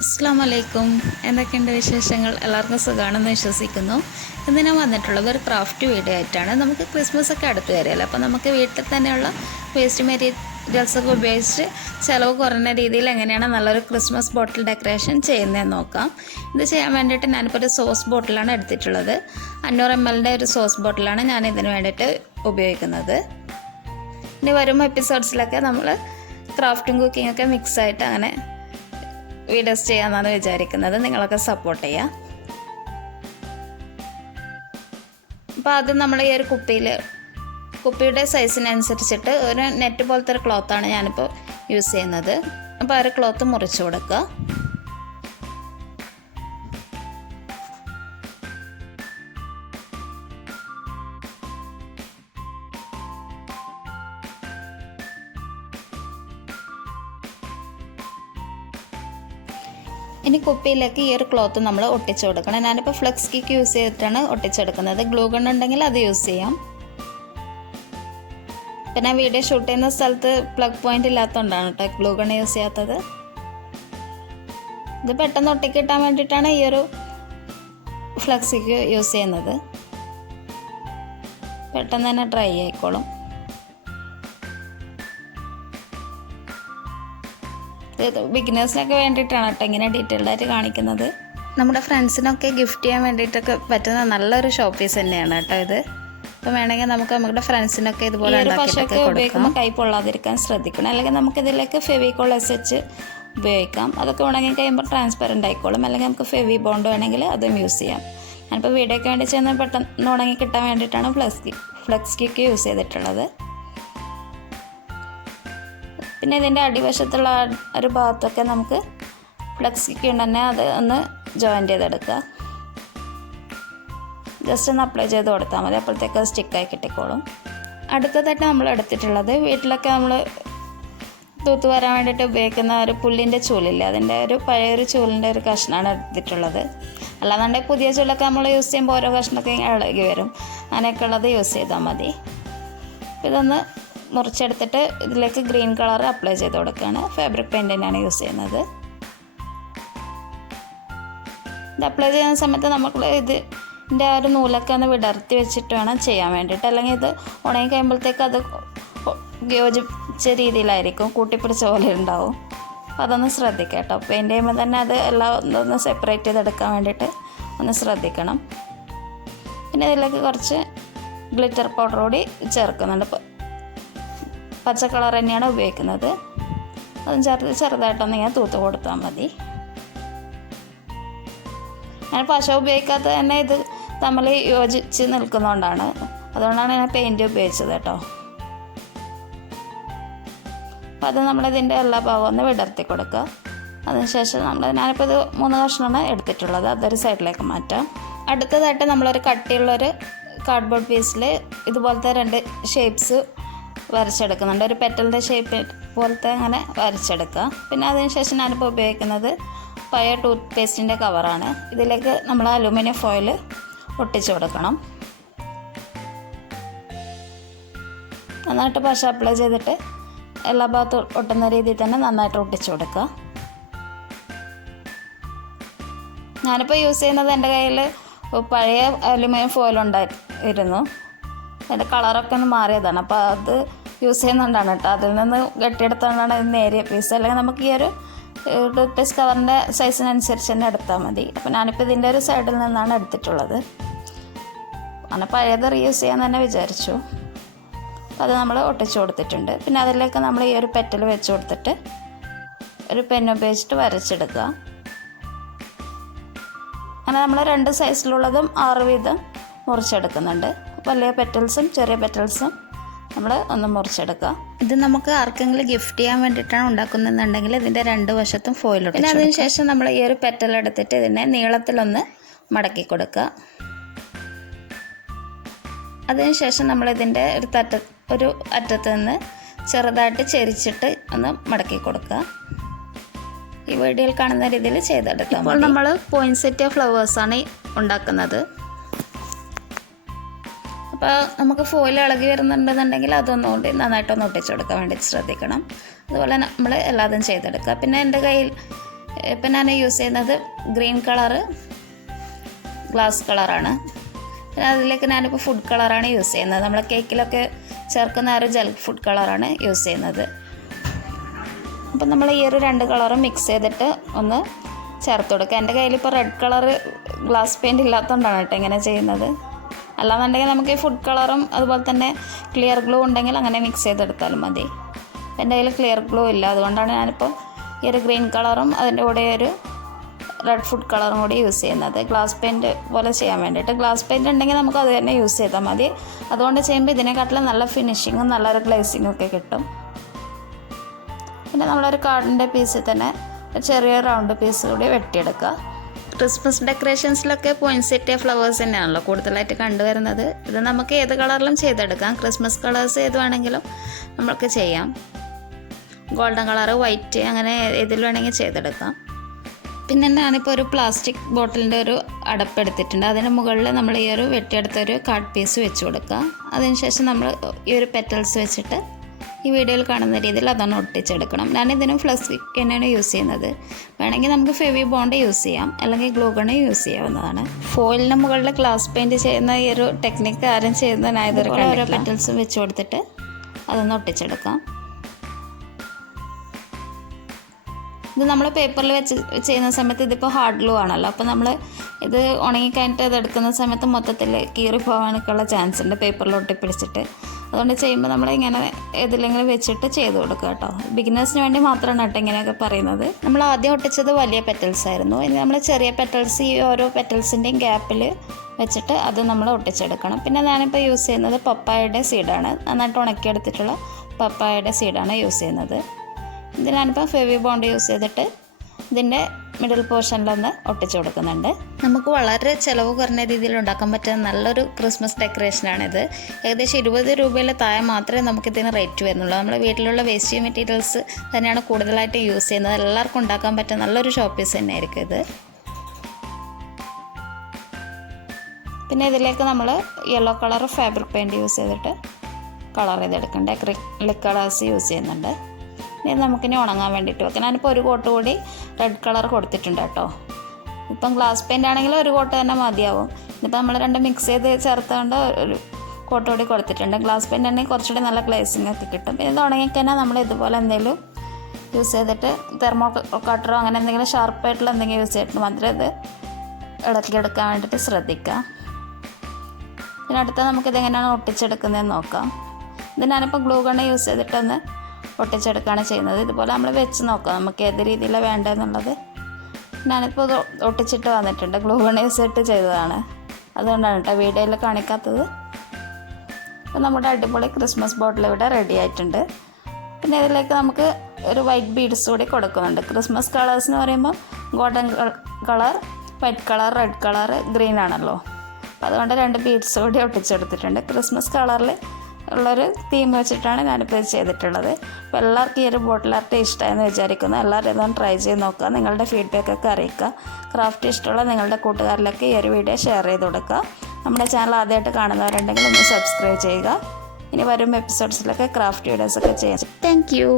അസ്സലാമു അലൈക്കും. എന്തൊക്കെയുണ്ട് വിശേഷങ്ങൾ? എല്ലാവർക്കും സുഖമാണെന്ന് വിശ്വസിക്കുന്നു. ഇന്ന് ഞാൻ വന്നിട്ടുള്ളത് ഒരു ക്രാഫ്റ്റ് വീഡിയോ ആയിട്ടാണ്. നമുക്ക് ക്രിസ്മസ് ഒക്കെ അടുത്ത് വരികയല്ലോ, അപ്പോൾ നമുക്ക് വീട്ടിൽ തന്നെയുള്ള വേസ്റ്റ് മെറ്റീരിയൽസൊക്കെ ഉപയോഗിച്ച് ചിലവ് കുറഞ്ഞ രീതിയിൽ എങ്ങനെയാണ് നല്ലൊരു ക്രിസ്മസ് ബോട്ടിൽ ഡെക്കറേഷൻ ചെയ്യുന്നതെന്ന് നോക്കാം. ഇത് ചെയ്യാൻ വേണ്ടിയിട്ട് ഞാനിപ്പോൾ ഒരു സോസ് ബോട്ടിലാണ് എടുത്തിട്ടുള്ളത്. 500 ml ഒരു സോസ് ബോട്ടിലാണ് ഞാൻ ഇതിന് വേണ്ടിയിട്ട് ഉപയോഗിക്കുന്നത്. ഇനി വരും എപ്പിസോഡ്സിലൊക്കെ നമ്മൾ ക്രാഫ്റ്റും കുക്കിങ്ങൊക്കെ മിക്സായിട്ട് അങ്ങനെ വീഡിയോസ് ചെയ്യാമെന്നാണ് വിചാരിക്കുന്നത്. നിങ്ങളൊക്കെ സപ്പോർട്ട് ചെയ്യുക. അപ്പോൾ ആദ്യം നമ്മൾ ഈ ഒരു കുപ്പിയുടെ സൈസിനനുസരിച്ചിട്ട് ഒരു നെറ്റ് പോലത്തെ ഒരു ക്ലോത്താണ് ഞാനിപ്പോൾ യൂസ് ചെയ്യുന്നത്. അപ്പോൾ ആ ഒരു ക്ലോത്ത് മുറിച്ച് കൊടുക്കുക. ഇനി കുപ്പിയിലേക്ക് ഈ ഒരു ക്ലോത്ത് നമ്മൾ ഒട്ടിച്ചു കൊടുക്കണം. ഞാനിപ്പോൾ ഫ്ലെക്സ് കിക്ക് യൂസ് ചെയ്തിട്ടാണ് ഒട്ടിച്ചെടുക്കുന്നത്. ഗ്ലൂ ഗൺ ഉണ്ടെങ്കിൽ അത് യൂസ് ചെയ്യാം. പിന്നെ വീഡിയോ ഷൂട്ട് ചെയ്യുന്ന സ്ഥലത്ത് പ്ലഗ് പോയിന്റ് ഇല്ലാത്തതുകൊണ്ടാണ് കേട്ടോ ഗ്ലൂ ഗൺ യൂസ് ചെയ്യാത്തത്. ഇത് പെട്ടെന്ന് ഒട്ടിക്കിട്ടാൻ വേണ്ടിയിട്ടാണ് ഈ ഒരു ഫ്ലെക്സ് കിക്ക് യൂസ് ചെയ്യുന്നത്. പെട്ടെന്ന് തന്നെ ഡ്രൈ ആയിക്കോളും. ബിഗിനേഴ്സിനൊക്കെ വേണ്ടിയിട്ടാണ് കേട്ടോ ഇങ്ങനെ ഡീറ്റെയിൽഡായിട്ട് കാണിക്കുന്നത്. നമ്മുടെ ഫ്രണ്ട്സിനൊക്കെ ഗിഫ്റ്റ് ചെയ്യാൻ വേണ്ടിയിട്ടൊക്കെ പറ്റുന്ന നല്ലൊരു ഷോ പീസ് തന്നെയാണ് കേട്ടോ ഇത്. അപ്പോൾ വേണമെങ്കിൽ നമ്മുടെ ഫ്രണ്ട്സിനൊക്കെ ഇതുപോലെ പശയൊക്കെ ഉപയോഗിക്കുമ്പോൾ കൈ പൊള്ളാതിരിക്കാൻ ശ്രദ്ധിക്കണം. അല്ലെങ്കിൽ നമുക്കിതിലേക്ക് ഫെവിക്കോൾ എസ്എച്ച് ഉപയോഗിക്കാം. അതൊക്കെ ഉണങ്ങി കഴിയുമ്പോൾ ട്രാൻസ്പെറൻ്റ് ആയിക്കോളും. അല്ലെങ്കിൽ നമുക്ക് ഫെവി ബോണ്ട് വേണമെങ്കിൽ അതും യൂസ് ചെയ്യാം. ഞാനിപ്പോൾ വീഡിയോയ്ക്ക് വേണ്ടി ചെയ്യുന്ന പെട്ടെന്ന് ഉണങ്ങി കിട്ടാൻ വേണ്ടിയിട്ടാണ് ഫ്ലെക്സ് കിക്ക് യൂസ് ചെയ്തിട്ടുള്ളത്. പിന്നെ ഇതിൻ്റെ അടിവശത്തുള്ള ഒരു ഭാഗത്തൊക്കെ നമുക്ക് ഫ്ലെക്സ് കിക്ക് ഉണ്ടെന്നെ അത് ഒന്ന് ജോയിൻ്റ് ചെയ്തെടുക്കുക. ജസ്റ്റ് ഒന്ന് അപ്ലൈ ചെയ്ത് കൊടുത്താൽ മതി. അപ്പോഴത്തേക്ക് അത് സ്റ്റിക്കായി കിട്ടിക്കോളും. അടുത്തതായിട്ട് നമ്മൾ എടുത്തിട്ടുള്ളത് വീട്ടിലൊക്കെ നമ്മൾ തൂത്ത് വരാൻ വേണ്ടിയിട്ട് ഉപയോഗിക്കുന്ന ഒരു പുല്ലിൻ്റെ ചൂലില്ലേ, അതിൻ്റെ ഒരു പഴയൊരു ചൂലിൻ്റെ ഒരു കഷ്ണമാണ് എടുത്തിട്ടുള്ളത്. അല്ലാതെ പുതിയ ചൂലൊക്കെ നമ്മൾ യൂസ് ചെയ്യുമ്പോൾ ഓരോ കഷ്ണമൊക്കെ ഇളകി വരും. അങ്ങനെയൊക്കെ ഉള്ളത് യൂസ് ചെയ്താൽ മതി. ഇതൊന്ന് മുറിച്ചെടുത്തിട്ട് ഇതിലേക്ക് ഗ്രീൻ കളർ അപ്ലൈ ചെയ്ത് കൊടുക്കുകയാണ്. ഫാബ്രിക് പെയിൻ്റ് തന്നെയാണ് യൂസ് ചെയ്യുന്നത്. ഇത് അപ്ലൈ ചെയ്യുന്ന സമയത്ത് നമുക്ക് ഇതിൻ്റെ ആ ഒരു നൂലൊക്കെ ഒന്ന് വിടർത്തി വെച്ചിട്ട് വേണം ചെയ്യാൻ വേണ്ടിയിട്ട്. അല്ലെങ്കിൽ ഇത് ഉണങ്ങി കഴിയുമ്പോഴത്തേക്ക് അത് യോജിച്ച രീതിയിലായിരിക്കും, കൂട്ടിപ്പിടിച്ച പോലെ ഉണ്ടാവും. അപ്പോൾ അതൊന്ന് ശ്രദ്ധിക്കാം കേട്ടോ. പെയിൻറ്റ് ചെയ്യുമ്പോൾ തന്നെ അത് എല്ലാം ഒന്ന് സെപ്പറേറ്റ് ചെയ്തെടുക്കാൻ വേണ്ടിയിട്ട് ഒന്ന് ശ്രദ്ധിക്കണം. പിന്നെ ഇതിലേക്ക് കുറച്ച് ഗ്ലിറ്റർ പൗഡർ കൂടി ചേർക്കുന്നുണ്ട്. പച്ച കളർ തന്നെയാണ് ഉപയോഗിക്കുന്നത്. അതും ചെറുതായിട്ടൊന്ന് ഇങ്ങനെ തൂത്ത് കൊടുത്താൽ മതി. ഞാൻ പശ ഉപയോഗിക്കാത്ത തന്നെ ഇത് തമ്മിൽ യോജിച്ച് നിൽക്കുന്നതുകൊണ്ടാണ്. അതുകൊണ്ടാണ് ഞാൻ പെയിൻറ്റ് ഉപയോഗിച്ചത് കേട്ടോ. അപ്പോൾ അത് നമ്മളിതിൻ്റെ എല്ലാ ഭാഗവും ഒന്ന് വിടർത്തി കൊടുക്കുക. അതിനുശേഷം ഞാനിപ്പോൾ ഇത് 3 കഷ്ണമാണ് എടുത്തിട്ടുള്ളത്. അതൊരു സൈഡിലേക്ക് മാറ്റാം. അടുത്തതായിട്ട് നമ്മളൊരു കട്ടിയുള്ളൊരു കാർഡ്ബോർഡ് പീസിൽ ഇതുപോലത്തെ 2 ഷേപ്സ് വരച്ചെടുക്കുന്നുണ്ട്. ഒരു പെറ്റലിൻ്റെ ഷേപ്പ് പോലത്തെ അങ്ങനെ വരച്ചെടുക്കുക. പിന്നെ അതിനുശേഷം ഞാനിപ്പോൾ ഉപയോഗിക്കുന്നത് പഴയ ടൂത്ത് പേസ്റ്റിൻ്റെ കവറാണ്. ഇതിലേക്ക് നമ്മൾ അലുമിനിയം ഫോയിൽ ഒട്ടിച്ചു കൊടുക്കണം. നന്നായിട്ട് പശ അപ്ലൈ ചെയ്തിട്ട് എല്ലാ ഭാഗത്തും ഒട്ടുന്ന രീതിയിൽ തന്നെ നന്നായിട്ട് ഒട്ടിച്ചു കൊടുക്കുക. ഞാനിപ്പോൾ യൂസ് ചെയ്യുന്നത് എൻ്റെ കയ്യിൽ പഴയ അലുമിനിയം ഫോയിലുണ്ടായിരുന്നു. അതിൻ്റെ കളറൊക്കെ ഒന്ന് മാറിയതാണ്. അപ്പോൾ അത് യൂസ് ചെയ്യുന്നതുകൊണ്ടാണ് കേട്ടോ. അതിൽ നിന്ന് കെട്ടിയെടുത്തുകൊണ്ടാണ് ഇത് നേരിയ പീസ്. അല്ലെങ്കിൽ നമുക്ക് ഈ ഒരു ടൂത്ത് പേസ്റ്റ് കവറിൻ്റെ സൈസിനനുസരിച്ച് തന്നെ എടുത്താൽ മതി. അപ്പോൾ ഞാനിപ്പോൾ ഇതിൻ്റെ ഒരു സൈഡിൽ നിന്നാണ് എടുത്തിട്ടുള്ളത്. അങ്ങനെ പഴയത് റീയൂസ് ചെയ്യാൻ തന്നെ വിചാരിച്ചു. അപ്പോൾ അത് നമ്മൾ ഒട്ടിച്ചു കൊടുത്തിട്ടുണ്ട്. പിന്നെ അതിലേക്ക് നമ്മൾ ഈ ഒരു പെറ്റൽ വെച്ച് കൊടുത്തിട്ട് ഒരു പെൻ ഉപയോഗിച്ചിട്ട് വരച്ചെടുക്കുക. അങ്ങനെ നമ്മൾ 2 സൈസിലുള്ളതും 6 വീതം മുറിച്ചെടുക്കുന്നുണ്ട്. വലിയ പെറ്റൽസും ചെറിയ പെറ്റൽസും നമ്മൾ ഒന്ന് മുറിച്ചെടുക്കുക. ഇത് നമുക്ക് ആർക്കെങ്കിലും ഗിഫ്റ്റ് ചെയ്യാൻ വേണ്ടിയിട്ടാണ് ഉണ്ടാക്കുന്നതെന്നുണ്ടെങ്കിൽ ഇതിൻ്റെ 2 വശത്തും ഫോയിൽ ഒട്ടിച്ചു. പിന്നെ അതിനുശേഷം നമ്മൾ ഈ ഒരു പെറ്റൽ എടുത്തിട്ട് ഇതിനെ നീളത്തിലൊന്ന് മടക്കി കൊടുക്കുക. അതിനുശേഷം നമ്മളിതിൻ്റെ ഒരു അറ്റത്ത് നിന്ന് ചെറുതായിട്ട് ചെരിച്ചിട്ട് ഒന്ന് മടക്കി കൊടുക്കുക. ഈ വീഡിയോയിൽ കാണുന്ന രീതിയിൽ ചെയ്തെടുക്കാം. ഇപ്പോൾ നമ്മൾ പോയിൻസെറ്റിയ ഫ്ലവേഴ്സാണ് ഉണ്ടാക്കുന്നത്. അപ്പോൾ നമുക്ക് ഫോയിൽ ഇളകി വരുന്നുണ്ടെന്നുണ്ടെങ്കിൽ അതൊന്നുകൊണ്ട് നന്നായിട്ടൊന്ന് ഒട്ടിച്ചു കൊടുക്കാൻ വേണ്ടി ശ്രദ്ധിക്കണം. അതുപോലെ നമ്മൾ എല്ലാതും ചെയ്തെടുക്കുക. പിന്നെ എൻ്റെ കയ്യിൽ ഇപ്പം ഞാൻ യൂസ് ചെയ്യുന്നത് ഗ്രീൻ കളറ് ഗ്ലാസ് കളറാണ്. പിന്നെ അതിലേക്ക് ഞാനിപ്പോൾ ഫുഡ് കളറാണ് യൂസ് ചെയ്യുന്നത്. നമ്മൾ കേക്കിലൊക്കെ ചേർക്കുന്ന ഒരു ജെൽ ഫുഡ് കളറാണ് യൂസ് ചെയ്യുന്നത്. അപ്പം നമ്മൾ ഈ ഒരു 2 കളറും മിക്സ് ചെയ്തിട്ട് ഒന്ന് ചേർത്ത് കൊടുക്കുക. എൻ്റെ കയ്യിലിപ്പോൾ റെഡ് കളറ് ഗ്ലാസ് പെയിൻറ്റ് ഇല്ലാത്തതുകൊണ്ടാണ് കേട്ടോ ഇങ്ങനെ ചെയ്യുന്നത്. അല്ലാന്നുണ്ടെങ്കിൽ നമുക്ക് ഈ ഫുഡ് കളറും അതുപോലെ തന്നെ ക്ലിയർ ഗ്ലൂ ഉണ്ടെങ്കിൽ അങ്ങനെ മിക്സ് ചെയ്തെടുത്താലും മതി. എൻ്റെ കയ്യിൽ ക്ലിയർ ഗ്ലൂ ഇല്ല, അതുകൊണ്ടാണ് ഞാനിപ്പോൾ ഈ ഒരു ഗ്രീൻ കളറും അതിൻ്റെ കൂടെ ഒരു റെഡ് ഫുഡ് കളറും കൂടി യൂസ് ചെയ്യുന്നത്. ഗ്ലാസ് പെയിൻറ്റ് പോലെ ചെയ്യാൻ വേണ്ടിയിട്ട്. ഗ്ലാസ് പെയിൻറ്റ് ഉണ്ടെങ്കിൽ നമുക്ക് അത് തന്നെ യൂസ് ചെയ്താൽ മതി. അതുകൊണ്ട് ചെയ്യുമ്പോൾ ഇതിനെക്കാട്ടിലും നല്ല ഫിനിഷിങ്ങും നല്ലൊരു ഗ്ലേസിങ്ങും ഒക്കെ കിട്ടും. പിന്നെ നമ്മളൊരു കാർഡിൻ്റെ പീസിൽ തന്നെ ചെറിയ റൗണ്ട് പീസ് കൂടി വെട്ടിയെടുക്കുക. ക്രിസ്മസ് ഡെക്കറേഷൻസിലൊക്കെ പോയിൻസെറ്റിയ ഫ്ലവേഴ്സ് തന്നെയാണല്ലോ കൂടുതലായിട്ട് കണ്ടുവരുന്നത്. ഇത് നമുക്ക് ഏത് കളറിലും ചെയ്തെടുക്കാം. ക്രിസ്മസ് കളേഴ്സ് ഏത് വേണമെങ്കിലും നമുക്ക് ചെയ്യാം. ഗോൾഡൻ കളറ്, വൈറ്റ്, അങ്ങനെ ഏതിൽ വേണമെങ്കിൽ ചെയ്തെടുക്കാം. പിന്നെ ഞാനിപ്പോൾ ഒരു പ്ലാസ്റ്റിക് ബോട്ടിലിൻ്റെ ഒരു അടപ്പെടുത്തിട്ടുണ്ട്. അതിന് മുകളിൽ നമ്മൾ ഈ ഒരു വെട്ടിയെടുത്തൊരു കാർഡ് പീസ് വെച്ച് കൊടുക്കുക. അതിനുശേഷം നമ്മൾ ഈ ഒരു പെറ്റൽസ് വെച്ചിട്ട് ഈ വീഡിയോയിൽ കാണുന്ന രീതിയിൽ അതൊന്ന് ഒട്ടിച്ചെടുക്കണം. ഞാനിതിനും ഫ്ലക്സ് സ്റ്റിക്ക് തന്നെയാണ് യൂസ് ചെയ്യുന്നത്. വേണമെങ്കിൽ നമുക്ക് ഫെവി ബോണ്ട് യൂസ് ചെയ്യാം, അല്ലെങ്കിൽ ഗ്ലൂ ഗൺ യൂസ് ചെയ്യാവുന്നതാണ്. ഫോയിലിന് മുകളിൽ ഗ്ലാസ് പെയിൻറ്റ് ചെയ്യുന്ന ഈ ഒരു ടെക്നിക്ക് ആരും ചെയ്യുന്നതിനായതൊരു ഓരോ പെറ്റൽസും വെച്ച് കൊടുത്തിട്ട് അതൊന്ന് ഒട്ടിച്ചെടുക്കാം. ഇത് നമ്മൾ പേപ്പറിൽ വെച്ച് ചെയ്യുന്ന സമയത്ത് ഇതിപ്പോൾ ഹാർഡ് ഗ്ലൂ ആണല്ലോ. അപ്പോൾ നമ്മൾ ഇത് ഉണങ്ങിക്കഴിഞ്ഞിട്ട് ഇത് എടുക്കുന്ന സമയത്ത് മൊത്തത്തിൽ കീറിപ്പോകാനൊക്കെയുള്ള ചാൻസ് ഉണ്ട് പേപ്പറിൽ ഒട്ടിപ്പിടിച്ചിട്ട്. അതുകൊണ്ട് ചെയ്യുമ്പോൾ നമ്മൾ ഇങ്ങനെ ഏതിലെങ്കിലും വെച്ചിട്ട് ചെയ്ത് കൊടുക്കുക കേട്ടോ. ബിഗിനേഴ്സിന് വേണ്ടി മാത്രമാണ് കേട്ടോ ഇങ്ങനെയൊക്കെ പറയുന്നത്. നമ്മൾ ആദ്യം ഒട്ടിച്ചത് വലിയ പെറ്റൽസ് ആയിരുന്നു. ഇനി നമ്മൾ ചെറിയ പെറ്റൽസ് ഈ ഓരോ പെറ്റൽസിൻ്റെയും ഗ്യാപ്പിൽ വെച്ചിട്ട് അത് നമ്മൾ ഒട്ടിച്ചെടുക്കണം. പിന്നെ ഞാനിപ്പോൾ യൂസ് ചെയ്യുന്നത് പപ്പായയുടെ സീഡാണ്. നന്നായിട്ട് ഉണക്കിയെടുത്തിട്ടുള്ള പപ്പായയുടെ സീഡാണ് യൂസ് ചെയ്യുന്നത്. ഇത് ഞാനിപ്പോൾ ഫെവി ബോണ്ട് യൂസ് ചെയ്തിട്ട് ഇതിൻ്റെ മിഡിൽ പോർഷനിലൊന്ന് ഒട്ടിച്ചു കൊടുക്കുന്നുണ്ട്. നമുക്ക് വളരെ ചിലവ് കുറഞ്ഞ രീതിയിൽ ഉണ്ടാക്കാൻ പറ്റുന്ന നല്ലൊരു ക്രിസ്മസ് ഡെക്കറേഷനാണിത്. ഏകദേശം 20 രൂപയിൽ താഴെ മാത്രമേ നമുക്കിതിന് റേറ്റ് വരുന്നുള്ളൂ. നമ്മൾ വീട്ടിലുള്ള വേസ്റ്റ് മെറ്റീരിയൽസ് തന്നെയാണ് കൂടുതലായിട്ട് യൂസ് ചെയ്യുന്നത്. എല്ലാവർക്കും ഉണ്ടാക്കാൻ പറ്റുന്ന നല്ലൊരു ഷോപ്പ് പീസ് തന്നെയായിരിക്കും ഇത്. പിന്നെ ഇതിലേക്ക് നമ്മൾ yellow colour fabric paint use ചെയ്തിട്ട് കളർ ചെയ്തെടുക്കുന്നുണ്ട്. അക്രിലിക് കളേഴ്സ് യൂസ് ചെയ്യുന്നുണ്ട്. ഇനി നമുക്കിനി ഉണങ്ങാൻ വേണ്ടിയിട്ട് വെക്കാം. ഞാനിപ്പോൾ ഒരു കോട്ട് കൂടി റെഡ് കളർ കൊടുത്തിട്ടുണ്ട് കേട്ടോ. ഇപ്പം ഗ്ലാസ് പെയിൻ്റ് ആണെങ്കിൽ ഒരു കോട്ട് തന്നെ മതിയാവും. ഇതിപ്പോൾ നമ്മൾ രണ്ടും മിക്സ് ചെയ്ത് ചേർത്തുകൊണ്ട് ഒരു കോട്ട് കൂടി കൊടുത്തിട്ടുണ്ട്. ഗ്ലാസ് പെയിൻ്റ് ആണെങ്കിൽ കുറച്ചുകൂടി നല്ല ഗ്ലേസിംഗ് ഒക്കെ കിട്ടും. പിന്നെ ഇത് ഉണങ്ങിക്കഴിഞ്ഞാൽ നമ്മൾ ഇതുപോലെ എന്തെങ്കിലും യൂസ് ചെയ്തിട്ട് തെർമോ കട്ടറോ അങ്ങനെ എന്തെങ്കിലും ഷാർപ്പായിട്ടുള്ള എന്തെങ്കിലും യൂസ് ചെയ്തിട്ട് മാത്രമേ ഇത് ഇളക്കിയെടുക്കാൻ വേണ്ടിയിട്ട് ശ്രദ്ധിക്കുക. പിന്നെ അടുത്ത നമുക്കിതെങ്ങനെയാണ് ഒട്ടിച്ചെടുക്കുന്നതെന്ന് നോക്കാം. ഇത് ഞാനിപ്പോൾ ഗ്ലൂ ഗൺ യൂസ് ചെയ്തിട്ടൊന്ന് ഒട്ടിച്ചെടുക്കുകയാണ് ചെയ്യുന്നത്. ഇതുപോലെ നമ്മൾ വെച്ച് നോക്കാം നമുക്ക് ഏത് രീതിയിലാണ് വേണ്ടതെന്നുള്ളത്. ഞാനിപ്പോൾ ഇത് ഒട്ടിച്ചിട്ട് വന്നിട്ടുണ്ട്. ഗ്ലൂ ഗൺ യൂസ് ചെയ്തിട്ട് ചെയ്തതാണ്, അതുകൊണ്ടാണ് കേട്ടോ വീഡിയോയിൽ കാണിക്കാത്തത്. അപ്പോൾ നമ്മുടെ അടിപൊളി ക്രിസ്മസ് ബോട്ടിൽ ഇവിടെ റെഡി ആയിട്ടുണ്ട്. പിന്നെ ഇതിലേക്ക് നമുക്ക് ഒരു വൈറ്റ് ബീഡ്സ് കൂടി കൊടുക്കുന്നുണ്ട്. ക്രിസ്മസ് കളേഴ്സ് എന്ന് പറയുമ്പോൾ golden colour, white colour, red colour, green ആണല്ലോ. അപ്പോൾ അതുകൊണ്ട് 2 ബീഡ്സ് കൂടി ഒട്ടിച്ചെടുത്തിട്ടുണ്ട്. ക്രിസ്മസ് കളറിൽ ഉള്ളൊരു തീം വെച്ചിട്ടാണ് ഞാനിപ്പോൾ ഇത് ചെയ്തിട്ടുള്ളത്. അപ്പോൾ എല്ലാവർക്കും ഈ ഒരു ബോട്ടിൽ ആർട്ട് ഇഷ്ടമായെന്ന് വിചാരിക്കുന്നു. എല്ലാവരും ഇതൊന്ന് ട്രൈ ചെയ്ത് നോക്കുക. നിങ്ങളുടെ ഫീഡ്ബാക്കൊക്കെ അറിയിക്കുക. ക്രാഫ്റ്റ് ഇഷ്ടമുള്ള നിങ്ങളുടെ കൂട്ടുകാരിലൊക്കെ ഈ ഒരു വീഡിയോ ഷെയർ ചെയ്ത് കൊടുക്കുക. നമ്മുടെ ചാനൽ ആദ്യമായിട്ട് കാണുന്നവരുണ്ടെങ്കിൽ ഒന്ന് സബ്സ്ക്രൈബ് ചെയ്യുക. ഇനി വരും എപ്പിസോഡ്സിലൊക്കെ ക്രാഫ്റ്റ് വീഡിയോസൊക്കെ ചെയ്യാം. Thank you.